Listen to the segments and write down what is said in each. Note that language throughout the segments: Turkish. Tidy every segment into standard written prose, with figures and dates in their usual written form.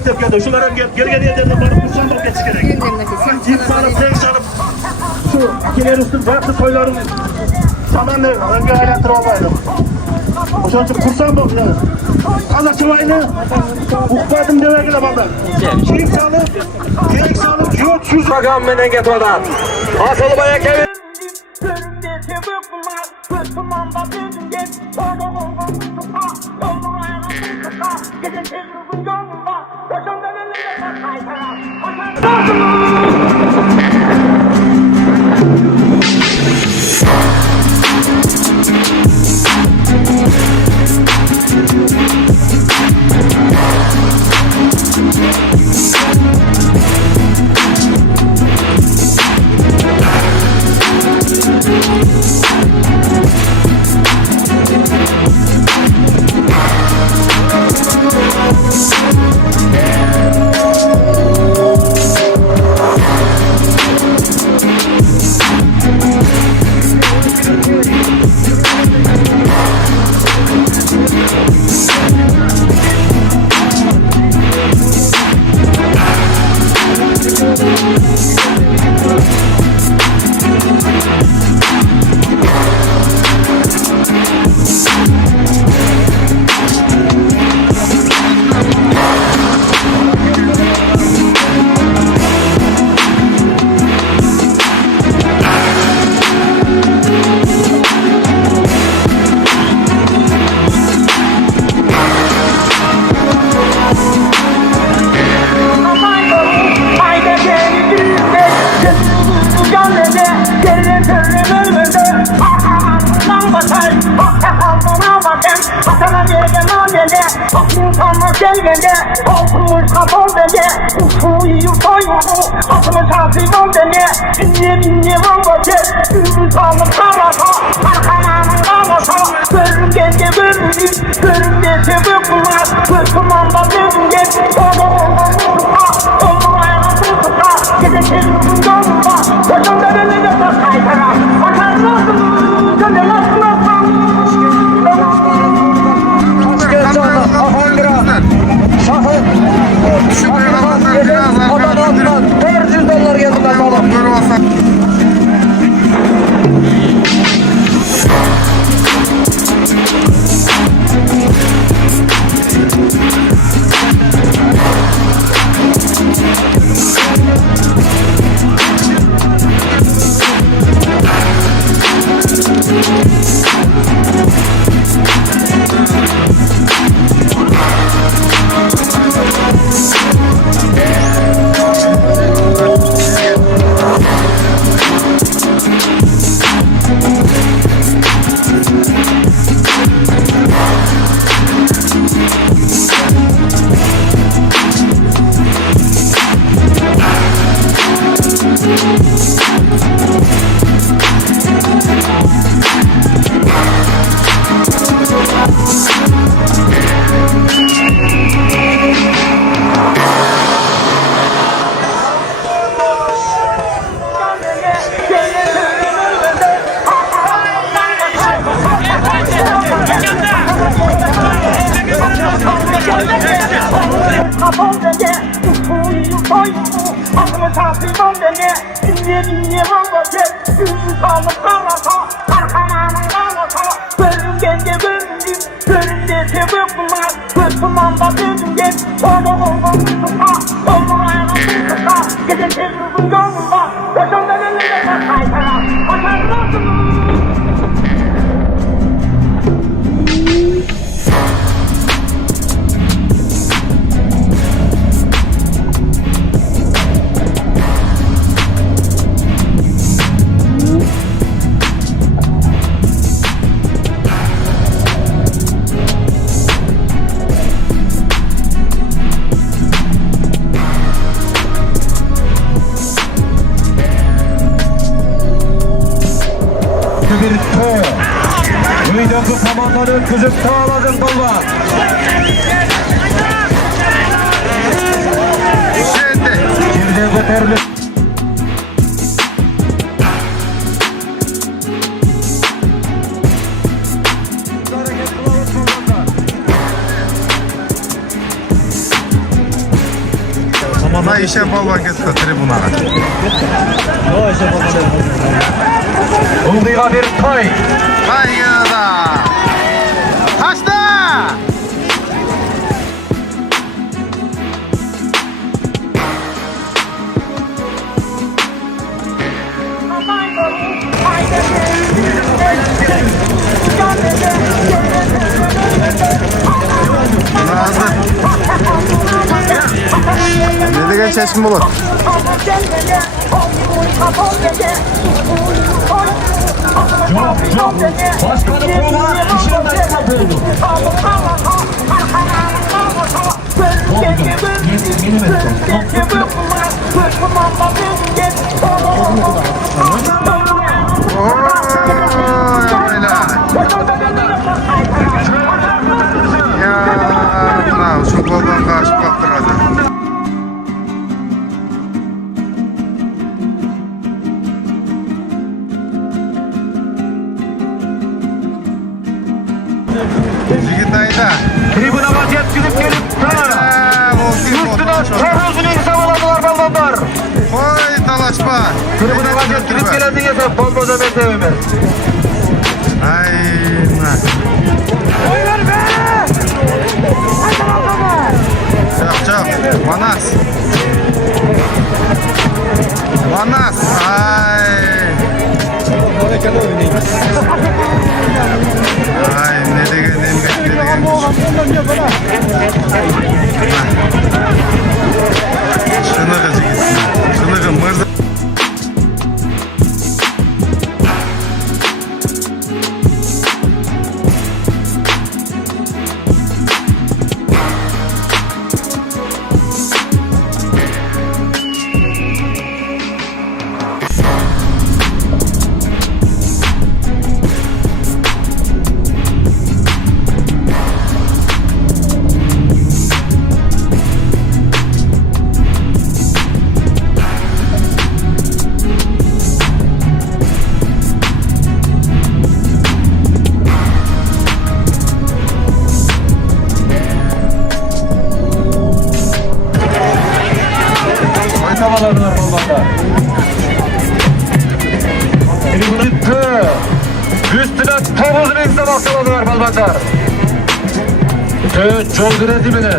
mektep geldi. Şulara geri yerlerden varıp kursan bak geçi gerek. Cip sanıp, sen sanıp, şu ikileri üstün farklı soyların samanlı önce aylattır olmayalım. O şans için kursan bak ya. Allah çıvayını ukbadım demeye gele bana. Kek salıp, yurt süz. Bakan menen get odan. Asıl bayak evi. Gelgende, okumuş kapol bende, uçuyu soyunu, atımı çarpıyım bende, dinle vambacı, ümrü sağlık karata, arkananın karata, görüm gende görürüm, görüm dese bökmüler, bökmanda bökmüler, onu tutuka, onu ayağını tutuka, gede çevirdim yolunda, koşun bebeğine bak kaytara, atar nasıl, gönde nasıl $400 geldiler baba. Atımı çarpıyım beni, dinle vambacı, ümrü sağlık karata, arkananın karata, görüm gende görürüm, görüm dese bökmüler, bökmanda bökmüler, onu tutuka, onu ayağını tutuka, gede çevirdim yolunda, koşun bebeğine bak kaytara, atar nasıl? Bir köy. Öydeki samanları kızıp sağladın baba. Şimdi götürülür. Ana işe balvan ketdi tribunaga. Buldiga bir toy. Haygada. Taşda. Nazır. Ne degan chechim bo'ladi? Başkanı prova işine dayanma buldu. Ya, şu koldan karşı baktıracak. Yigitayda. Tribunaga yetkizip gelip üstüne terörüzünü hesabaladılar balbanlar. Koy talaşma. Tribunaga yetkizip geldin hesap balboza mesevimiz. Ayna. Oylar be! Çok. Manas. Manas. Ay ne degen embek ne degen. Şunu kızı gitsin. Şunu mırza. Hesabaladılar balbanlar. Tribunası üstüne topuzunu hesabaladılar balbanlar. Çok direzi bilir.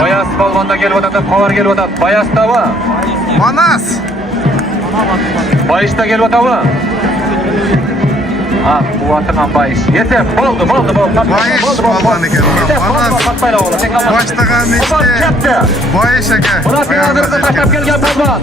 Bayas balvanda gelip otan, kovar gelip otan. Bayas da mı? Manas. Bayış da gelip otan mı? Ha, bu atın bayış. Yeter, oldu. Bayış balvanı gel. Manas. Baştagan işte. Bayış aka. Buna sen hazırda taşap gelgen balvan.